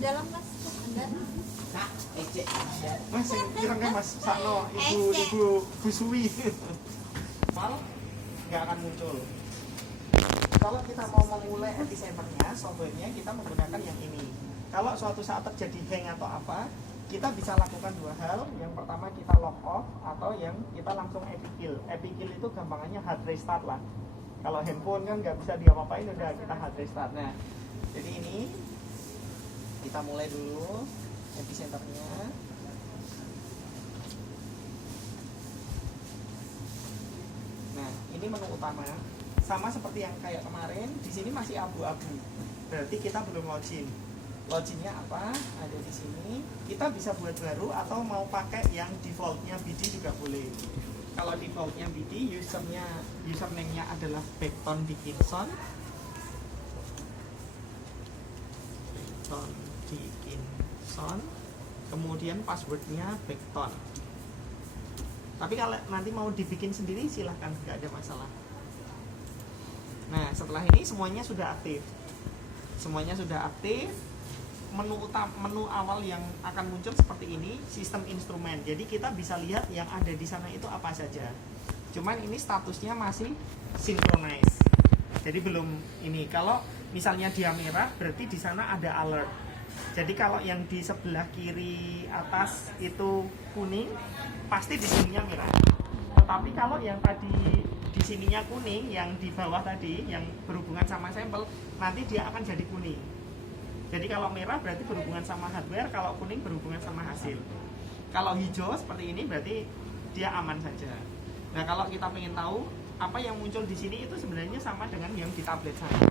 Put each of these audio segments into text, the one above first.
dalam mas, ada. Mas, kira kan Mas Sakno, ibu Busui. Mal nggak akan muncul. Kalau kita mau memulai epicenternya, softwarenya kita menggunakan yang ini. Kalau suatu saat terjadi hang atau apa, kita bisa lakukan dua hal. Yang pertama kita lock off, atau yang kita langsung epic kill. Epic kill itu gampangannya hard restart lah. Kalau handphone kan nggak bisa diapa-apain, udah kita hard restart. Nah, jadi ini kita mulai dulu epicenternya. Nah, ini menu utama. Sama seperti yang kayak kemarin, di sini masih abu-abu. Berarti kita belum login. Loginnya apa? Ada di sini. Kita bisa buat baru atau mau pakai yang defaultnya BD juga boleh. Kalau defaultnya BD, username-nya adalah Backton Dickinson. Backton Dickinson. Kemudian passwordnya Backton. Tapi kalau nanti mau dibikin sendiri silahkan, nggak ada masalah. Nah, setelah ini semuanya sudah aktif. Semuanya sudah aktif. Menu awal yang akan muncul seperti ini, sistem instrumen. Jadi kita bisa lihat yang ada di sana itu apa saja. Cuman ini statusnya masih synchronize. Jadi belum ini. Kalau misalnya dia merah, berarti di sana ada alert. Jadi kalau yang di sebelah kiri atas itu kuning, pasti di sininya merah. Tetapi kalau yang tadi di sininya kuning, yang di bawah tadi yang berhubungan sama sampel, nanti dia akan jadi kuning. Jadi kalau merah berarti berhubungan sama hardware, kalau kuning berhubungan sama hasil. Kalau hijau seperti ini berarti dia aman saja. Nah, kalau kita ingin tahu apa yang muncul di sini itu sebenarnya sama dengan yang di tablet saya.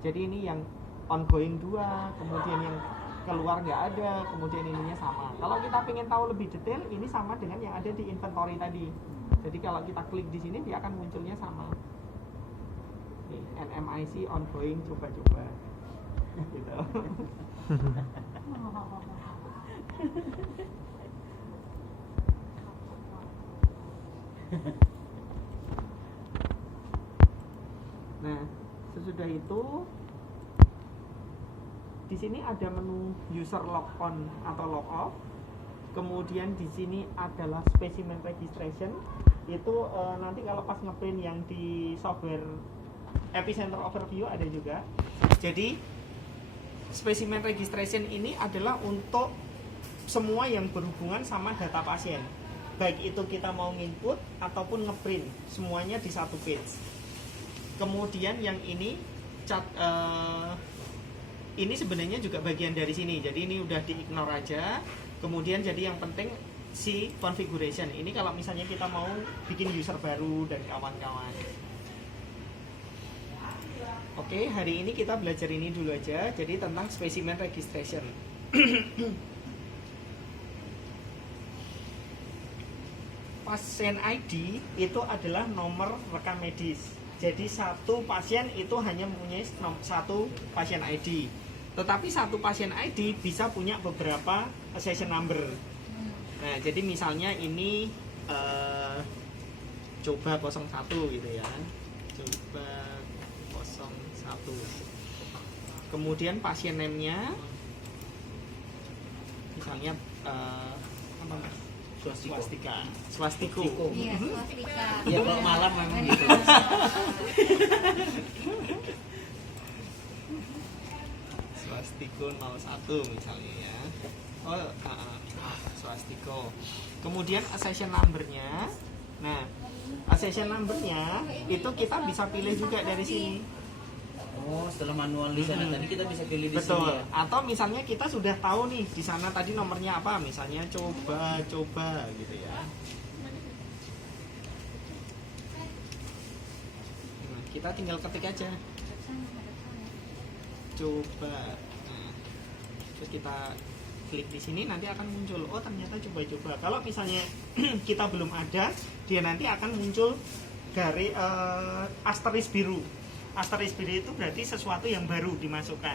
Jadi ini yang ongoing 2, kemudian yang keluar nggak ada, kemudian ininya sama. Kalau kita ingin tahu lebih detail, ini sama dengan yang ada di inventory tadi. Jadi kalau kita klik di sini dia akan munculnya sama. Nih, NMIC ongoing coba-coba. Gitu. Nah, sesudah itu di sini ada menu user log on atau log off. Kemudian di sini adalah specimen registration. Itu nanti kalau pas ngeprint yang di software Epicenter Overview ada juga. Jadi specimen registration ini adalah untuk semua yang berhubungan sama data pasien. Baik itu kita mau input ataupun ngeprint, semuanya di satu page. Kemudian yang ini ini sebenarnya juga bagian dari sini. Jadi ini udah di-ignore aja. Kemudian jadi yang penting si configuration. Ini kalau misalnya kita mau bikin user baru dan kawan-kawan. Oke, hari ini kita belajar ini dulu aja. Jadi tentang specimen registration. Pasien ID itu adalah nomor rekam medis. Jadi satu pasien itu hanya mempunyai satu pasien ID. Tetapi satu pasien ID bisa punya beberapa accession number. Nah, jadi misalnya ini coba 01 gitu ya. Coba 01. Kemudian pasien name-nya misalnya apa Mas? Swastiko. Iya, swastika. Ya kalau malam memang gitu. Swastiko 01 misalnya ya. Oh, Swastiko. Kemudian accession number-nya. Nah, accession number-nya itu kita bisa pilih juga dari sini. Oh, setelah manual di sana tadi kita bisa pilih di Betul. sini ya. Atau misalnya kita sudah tahu nih di sana tadi nomornya apa, misalnya coba gitu ya. Nah, kita tinggal ketik aja. Coba. Nah, terus kita klik di sini nanti akan muncul. Oh, ternyata coba-coba. Kalau misalnya kita belum ada, dia nanti akan muncul garis asterisk biru. Asterisk biru itu berarti sesuatu yang baru dimasukkan.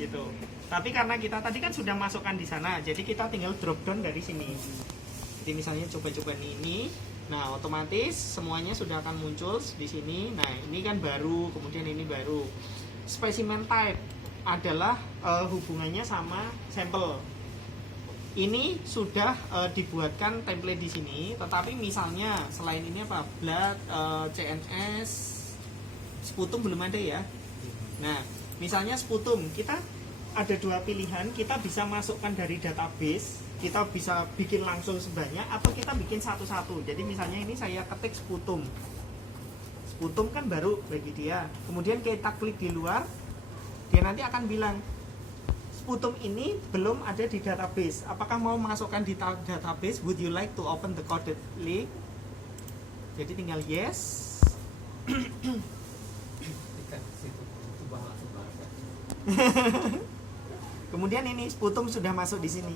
Gitu. Tapi karena kita tadi kan sudah masukkan di sana, jadi kita tinggal drop down dari sini. Jadi misalnya coba-coba ini, nah otomatis semuanya sudah akan muncul di sini. Nah, ini kan baru, kemudian ini baru. Specimen type. adalah hubungannya sama sampel. Ini sudah dibuatkan template di sini, tetapi misalnya selain ini apa, blood, CNS, sputum belum ada ya. Nah, misalnya sputum, kita ada dua pilihan, kita bisa masukkan dari database, kita bisa bikin langsung sebanyak, atau kita bikin satu-satu. Jadi misalnya ini saya ketik sputum, sputum kan baru bagi dia, kemudian kita klik di luar, dia nanti akan bilang sputum ini belum ada di database, apakah mau masukkan di database, would you like to open the coded link. Jadi tinggal yes. Kemudian ini sputum sudah masuk di sini,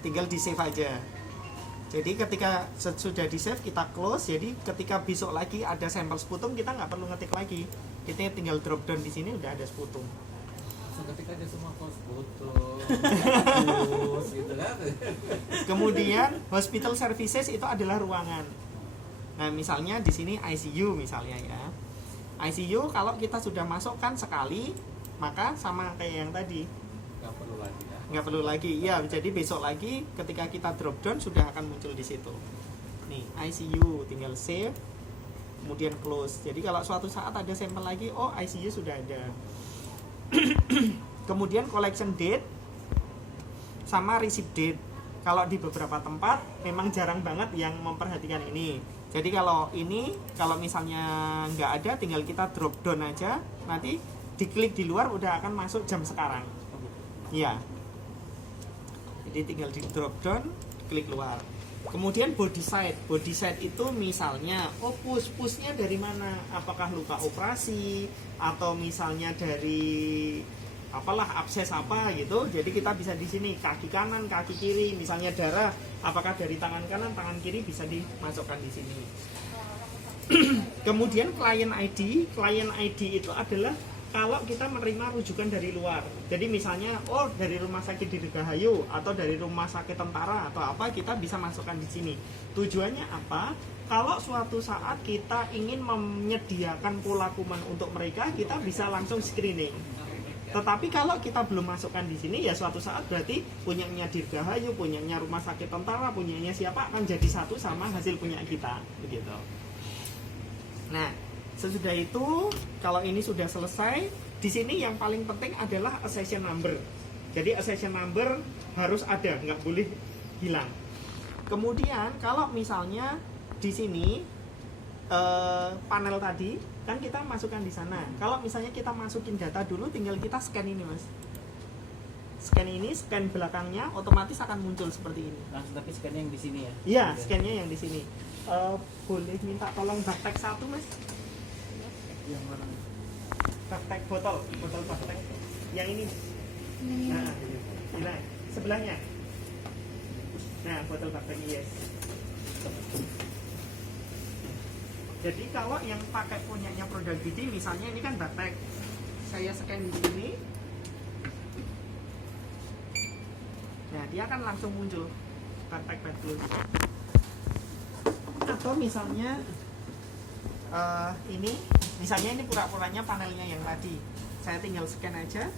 tinggal di save aja. Jadi ketika sudah di save kita close. Jadi ketika besok lagi ada sampel sputum, kita nggak perlu ngetik lagi, kita tinggal drop down di sini udah ada sputum. Ketika dia semua kos butuh gitu kan. Kemudian hospital services itu adalah ruangan. Nah, misalnya di sini ICU misalnya ya. ICU kalau kita sudah masukkan sekali, maka sama kayak yang tadi. Nggak perlu lagi ya. Nggak perlu lagi. Ya, jadi besok lagi ketika kita drop down sudah akan muncul di situ. Nih, ICU tinggal save, kemudian close. Jadi kalau suatu saat ada sampel lagi, oh ICU sudah ada. Kemudian collection date sama receipt date. Kalau di beberapa tempat memang jarang banget yang memperhatikan ini. Jadi kalau ini, kalau misalnya nggak ada, tinggal kita drop down aja, nanti diklik di luar udah akan masuk jam sekarang. Iya. Jadi tinggal di drop down, klik luar. Kemudian body site itu misalnya, oh push-nya dari mana? Apakah luka operasi atau misalnya dari apalah abses apa gitu. Jadi kita bisa di sini kaki kanan, kaki kiri, misalnya darah, apakah dari tangan kanan, tangan kiri bisa dimasukkan di sini. Kemudian client ID itu adalah kalau kita menerima rujukan dari luar. Jadi misalnya, oh dari rumah sakit di Dirgahayu atau dari rumah sakit tentara atau apa, kita bisa masukkan di sini. Tujuannya apa? Kalau suatu saat kita ingin menyediakan pola kuman untuk mereka, kita bisa langsung screening. Tetapi kalau kita belum masukkan di sini, ya suatu saat berarti punyanya Dirgahayu, punyanya rumah sakit tentara, punyanya siapa akan jadi satu sama hasil punya kita, begitu. Nah, sesudah itu, kalau ini sudah selesai, di sini yang paling penting adalah accession number. Jadi accession number harus ada, nggak boleh hilang. Kemudian kalau misalnya di sini panel tadi kan kita masukkan di sana. Kalau misalnya kita masukin data dulu, tinggal kita scan ini, Mas. Scan ini, scan belakangnya, otomatis akan muncul seperti ini. Langsung tapi scan-nya yang di sini ya? Iya, scan-nya yang di sini. Boleh minta tolong baktek satu, Mas? Yang mana? Baktek botol baktek. Yang ini. Nah, ini sebelahnya. Nah, botol baktek, yes. Jadi kalau yang pakai punyanya produk BD, misalnya ini kan baktek, saya scan di sini, nah dia akan langsung muncul baktek plus. Atau misalnya ini, misalnya ini pura-puranya panelnya yang tadi, saya tinggal scan aja,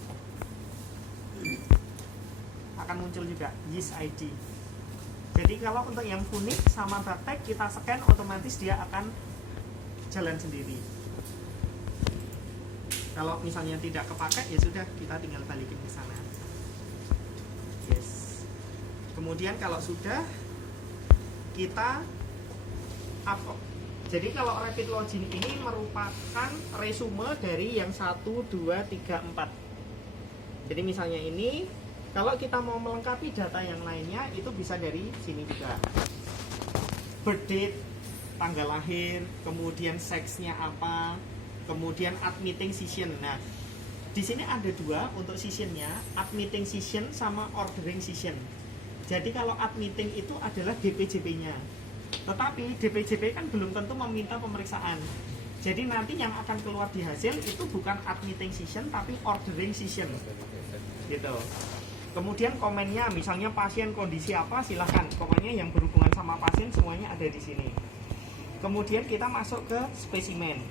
akan muncul juga YIS ID. Jadi kalau untuk yang kuning sama baktek kita scan, otomatis dia akan jalan sendiri. Kalau misalnya tidak kepakai, ya sudah, kita tinggal balikin ke sana. Yes. Kemudian kalau sudah, kita upload. Jadi kalau rapid login ini merupakan resume dari yang 1, 2, 3, 4. Jadi misalnya ini, kalau kita mau melengkapi data yang lainnya, itu bisa dari sini juga. Birth date, tanggal lahir, kemudian seksnya apa, kemudian admitting session. Nah, di sini ada dua untuk sessionnya, admitting session sama ordering session. Jadi kalau admitting itu adalah DPJP-nya, tetapi DPJP kan belum tentu meminta pemeriksaan. Jadi nanti yang akan keluar di hasil itu bukan admitting session, tapi ordering session, gitu. Kemudian komennya, misalnya pasien kondisi apa, silahkan komennya yang berhubungan sama pasien semuanya ada di sini. Kemudian kita masuk ke spesimen.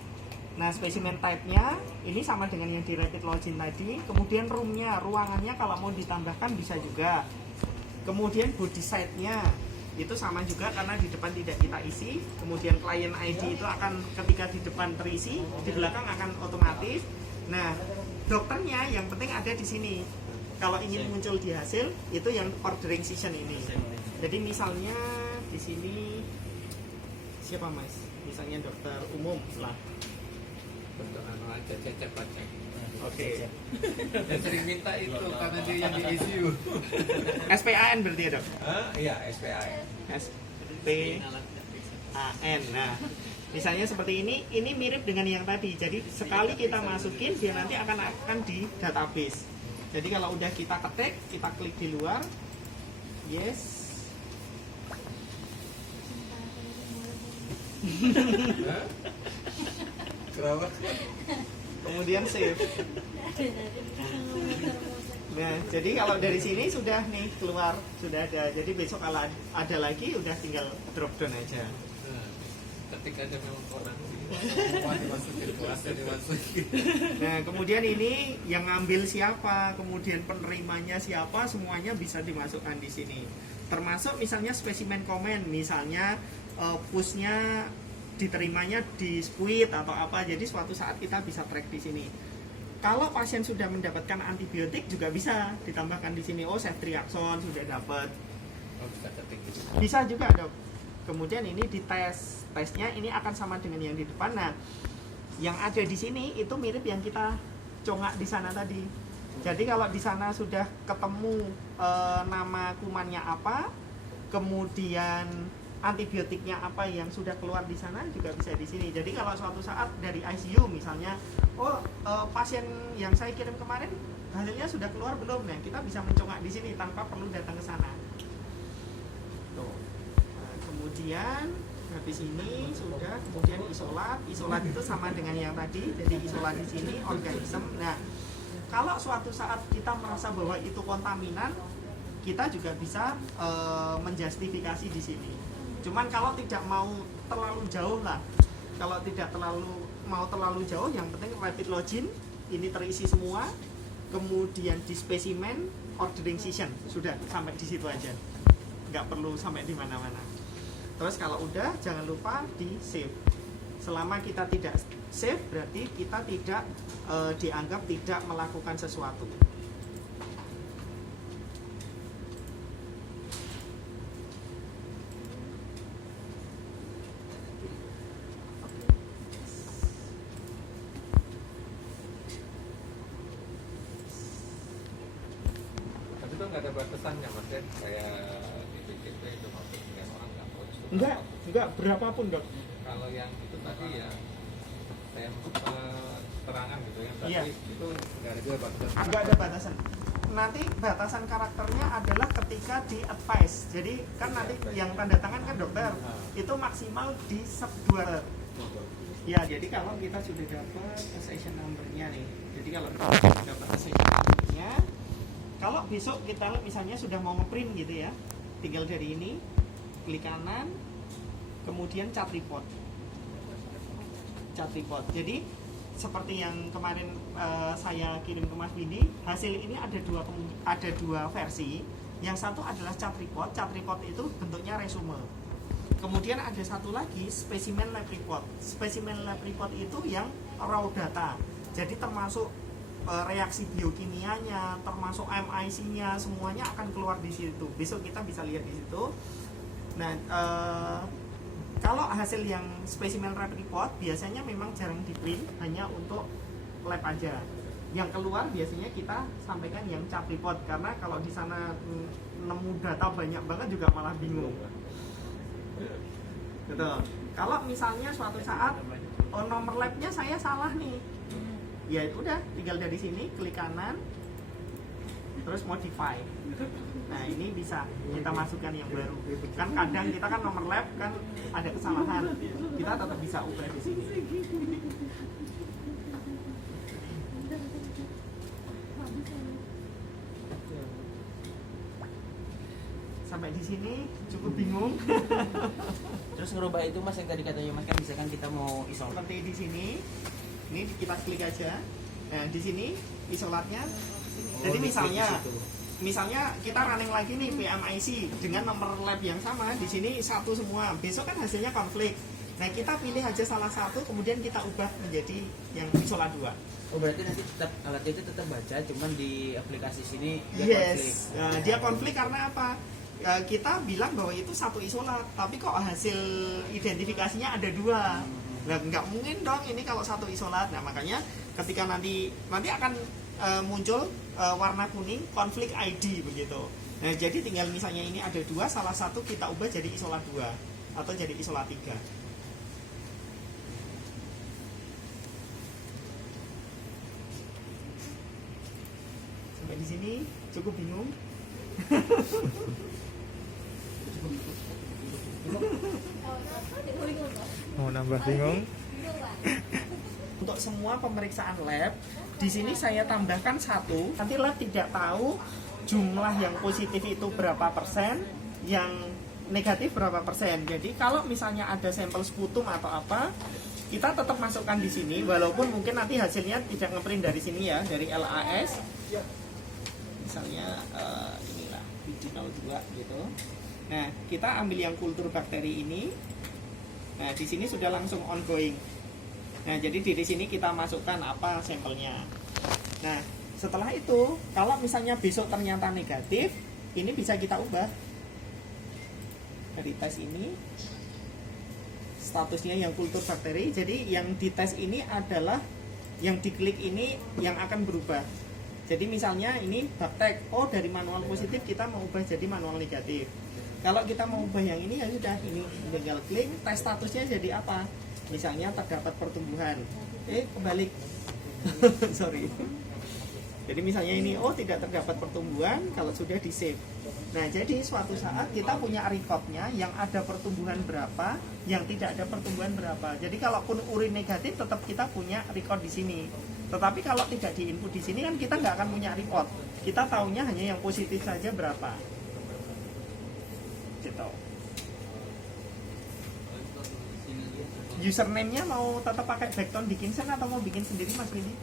Nah, spesimen type-nya ini sama dengan yang di rapid login tadi. Kemudian room-nya, ruangannya kalau mau ditambahkan bisa juga. Kemudian body site-nya itu sama juga karena di depan tidak kita isi. Kemudian client ID itu akan ketika di depan terisi, di belakang akan otomatis. Nah, dokternya yang penting ada di sini. Kalau ingin muncul di hasil itu yang ordering session ini. Jadi misalnya di sini siapa Mas? Misalnya dokter umum lah. Bentuk anu aja cecep aja. Oke. Yang sering minta itu karena dia yang di ICU. SPAN berarti ya, Dok? Iya, SPAN. SPAN. Nah, misalnya seperti ini mirip dengan yang tadi. Jadi sekali kita masukin dia nanti akan di database. Jadi kalau udah kita ketik, kita klik di luar. Yes. Kenapa? Kemudian save. Nah, jadi kalau dari sini sudah nih keluar, sudah ada. Jadi besok kalau ada lagi udah tinggal drop down aja. Ketika ada memang orang dimasukin. Nah, kemudian ini yang ngambil siapa, kemudian penerimanya siapa, semuanya bisa dimasukkan di sini. Termasuk misalnya spesimen komen, misalnya pushnya diterimanya di Spuit atau apa, jadi suatu saat kita bisa track di sini. Kalau pasien sudah mendapatkan antibiotik juga bisa ditambahkan di sini. Oh, ceftriaxone sudah dapat. Oh, bisa ketik gitu. Bisa juga, Dok. Kemudian ini dites, tesnya ini akan sama dengan yang di depan. Nah, yang ada di sini itu mirip yang kita congak di sana tadi. Jadi kalau di sana sudah ketemu nama kumannya apa, kemudian antibiotiknya apa yang sudah keluar di sana juga bisa di sini. Jadi kalau suatu saat dari ICU misalnya, pasien yang saya kirim kemarin hasilnya sudah keluar belum? Nah, kita bisa mencongak di sini tanpa perlu datang ke sana. Tuh. Nah, kemudian habis ini sudah, kemudian isolat itu sama dengan yang tadi. Jadi isolat di sini organisme. Nah, kalau suatu saat kita merasa bahwa itu kontaminan, kita juga bisa menjustifikasi di sini. Cuman kalau tidak mau terlalu jauh lah, kalau tidak terlalu jauh, yang penting rapid login ini terisi semua, kemudian di spesimen ordering session sudah sampai di situ aja, nggak perlu sampai di mana-mana. Terus kalau udah jangan lupa di save. Selama kita tidak save berarti kita tidak dianggap tidak melakukan sesuatu. Tapi itu nggak ada batasannya mas ya, kayak di PKP itu maksudnya orang nggak boleh. Enggak berapapun, Dok. Kalau yang itu tadi ya terangan gitu ya, tapi Iya. itu nggak ada juga batasan. Enggak ada batasan. Nanti batasan karakternya adalah ketika di advice. Jadi kan nanti yang tanda tangan kan dokter itu maksimal di sub 2. Ya, jadi kalau kita sudah dapat accession number-nya nih. Jadi kalau kita sudah dapat accession number-nya, kalau besok kita misalnya sudah mau ngeprint gitu ya, tinggal dari ini klik kanan, kemudian cat report. Jadi seperti yang kemarin saya kirim ke Mas Windy, hasil ini ada dua versi. Yang satu adalah cat report. Cat report itu bentuknya resume. Kemudian ada satu lagi specimen lab report. Specimen lab report itu yang raw data. Jadi termasuk reaksi biokimianya, termasuk MIC-nya, semuanya akan keluar di situ. Besok kita bisa lihat di situ. Nah, kalau hasil yang specimen lab report biasanya memang jarang di print, hanya untuk lab aja. Yang keluar biasanya kita sampaikan yang cap report, karena kalau di sana nemu data banyak banget juga malah bingung. Gitu. Kalau misalnya suatu saat nomor labnya saya salah nih, ya udah tinggal dari sini klik kanan, terus modify. Nah, ini bisa kita masukkan yang baru. Kan kadang kita kan nomor lab kan ada kesalahan, kita tetap bisa ubah di sini. Sampai di sini cukup bingung. Terus ngerubah itu mas yang tadi katanya mas kan misalkan kita mau isolat Seperti di sini, Ini kita klik aja. Nah, di sini isolatnya. Oh, Jadi di misalnya situ. kita running lagi nih PMIC dengan nomor lab yang sama, di sini satu semua. Besok kan hasilnya konflik. Nah, kita pilih aja salah satu, kemudian kita ubah menjadi yang isolat 2. Oh berarti nanti tetap alatnya itu tetap baca, cuman di aplikasi sini dia konflik. Yes, nah, dia konflik karena apa? Kita bilang bahwa itu satu isolat, tapi kok hasil identifikasinya ada 2. Nah, nggak mungkin dong ini kalau satu isolat. Nah, makanya ketika nanti akan muncul warna kuning konflik ID begitu. Nah, jadi tinggal misalnya ini ada 2, salah satu kita ubah jadi isolat 2 atau jadi isolat 3. Sampai di sini cukup bingung. Mau nambah bingung? Untuk semua pemeriksaan lab, di sini saya tambahkan 1. Nanti lab tidak tahu jumlah yang positif itu berapa persen, yang negatif berapa persen. Jadi kalau misalnya ada sampel sputum atau apa, kita tetap masukkan di sini, walaupun mungkin nanti hasilnya tidak ngeprint dari sini ya, dari LAS. Misalnya inilah BD02 gitu. Nah, kita ambil yang kultur bakteri ini. Nah, di sini sudah langsung ongoing. Nah, jadi di sini kita masukkan apa sampelnya. Nah, setelah itu, kalau misalnya besok ternyata negatif, ini bisa kita ubah. Dari tes ini, statusnya yang kultur bakteri. Jadi yang dites ini adalah, yang diklik ini yang akan berubah. Jadi misalnya ini baktek, oh dari manual positif kita mau ubah jadi manual negatif. Kalau kita mau ubah yang ini ya sudah, ini tinggal klik, tes statusnya jadi apa? Misalnya terdapat pertumbuhan, kebalik. Sorry. Jadi misalnya ini, oh tidak terdapat pertumbuhan kalau sudah di save. Nah, jadi suatu saat kita punya recordnya yang ada pertumbuhan berapa, yang tidak ada pertumbuhan berapa. Jadi kalaupun urin negatif tetap kita punya record di sini. Tetapi kalau tidak di input di sini kan kita nggak akan punya record. Kita taunya hanya yang positif saja berapa. Gitu. Username-nya mau tetap pakai Backton Dickinson atau mau bikin sendiri Mas Willy?